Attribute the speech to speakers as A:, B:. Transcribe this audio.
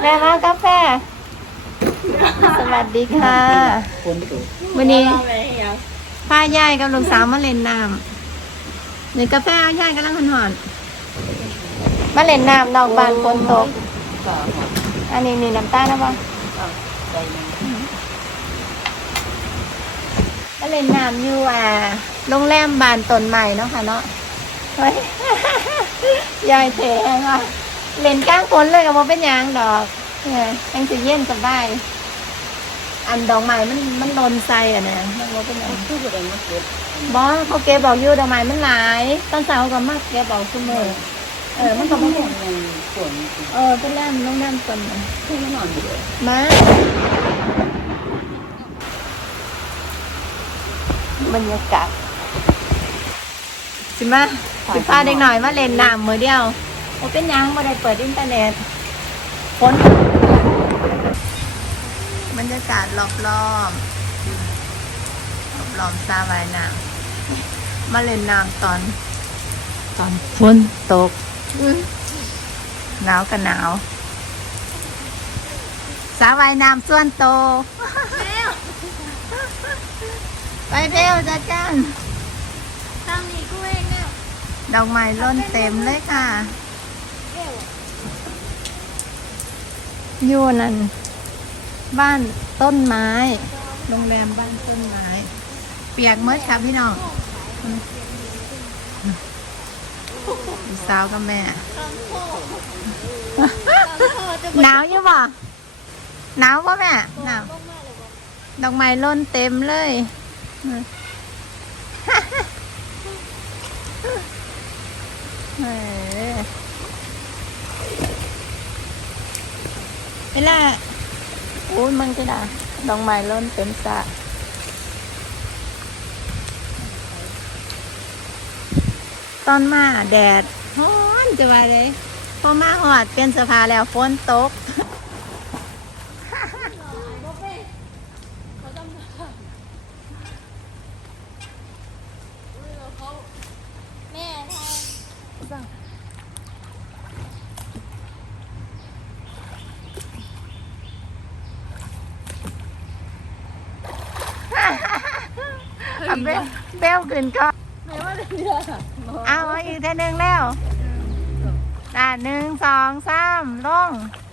A: แม่มากาแฟ สวัสดีค่ะ
B: คนตัว
A: วันนี้
C: อะไรอย่าง
A: พายายกับลูกสาวมาเล่นน้ำนี่กาแฟยายกำลังหอนๆมาเล่นน้ำนอกบ้านฝนตก
B: สาวหอด
A: อันนี้นี่น้ำตาลนะบ่
B: ใจมัน
A: มาเล่นน้ำอยู่อ่าโรงแรมบ้านต้นใหม่เนาะค่ะเนาะเฮ้ยยายเทให้ว่า เล่นกลางฝนเลยก็บ่เป็นหยังดอกเนี่ยยังจะเย็นสบาย อันดอกไม้มันมันโดนใส่อะนะมันบ่เป็นหยัง
B: คือบ่ได้มาเก็บบ
A: อเขาเก็บบอกอยู่ดอกไม้มันหลายตอนเช้าก็มากเก็บบอกซุมื้อเออ มันก็บ่
B: เห็
A: เห็
B: น
A: น
B: ในส่วน
A: เออเป็นแรมโรงแรมต้นน่ะ
B: ที่มันนอนอยู่เลย
A: มาบรรยากาศสิมาสิพาเด็กหน่อยมาเล่นน้ำมือเดียว โอเป็นหยังบ่ได้เปิดอินเทอร์เน็ตฝนบรรยากาศรอบรอบรอบรอบๆซาไวายน้ำมาเล่นน้ำตอน ตอนฝนตกอื้อหนาวกับหนาวสาวายน้ำส่วนโตวไปเร็วจัดการ
C: ตามนี้กูเองเนี่ย
A: ดอกไม้ล้นเต็มเลยค่ะ อยู่นั่นบ้านต้นไม้ โรงแรมบ้านต้นไม้ เปียกเมื่อค่ะพี่น้องพี่สาวกับแม่หนาวอยู่บ่หนาวป่ะแม่หนาวดอกไม้ล้นเต็มเลยเออ เวลาโอ้ยมันก็ได้ดอกไม้ล้นเต็มสระตอนมาแดดร้อนจะว่าเลยพอมาหอดเปลี่ยนเสื้อผ้าแล้วฝนตก
C: แม่ทาย
A: เอาเบลเบลขึ้นก็
C: แม่ว่าเดือด
A: เอาอีกเท่านึงแล้วอ่าหนึ่งสองสามลง
C: เ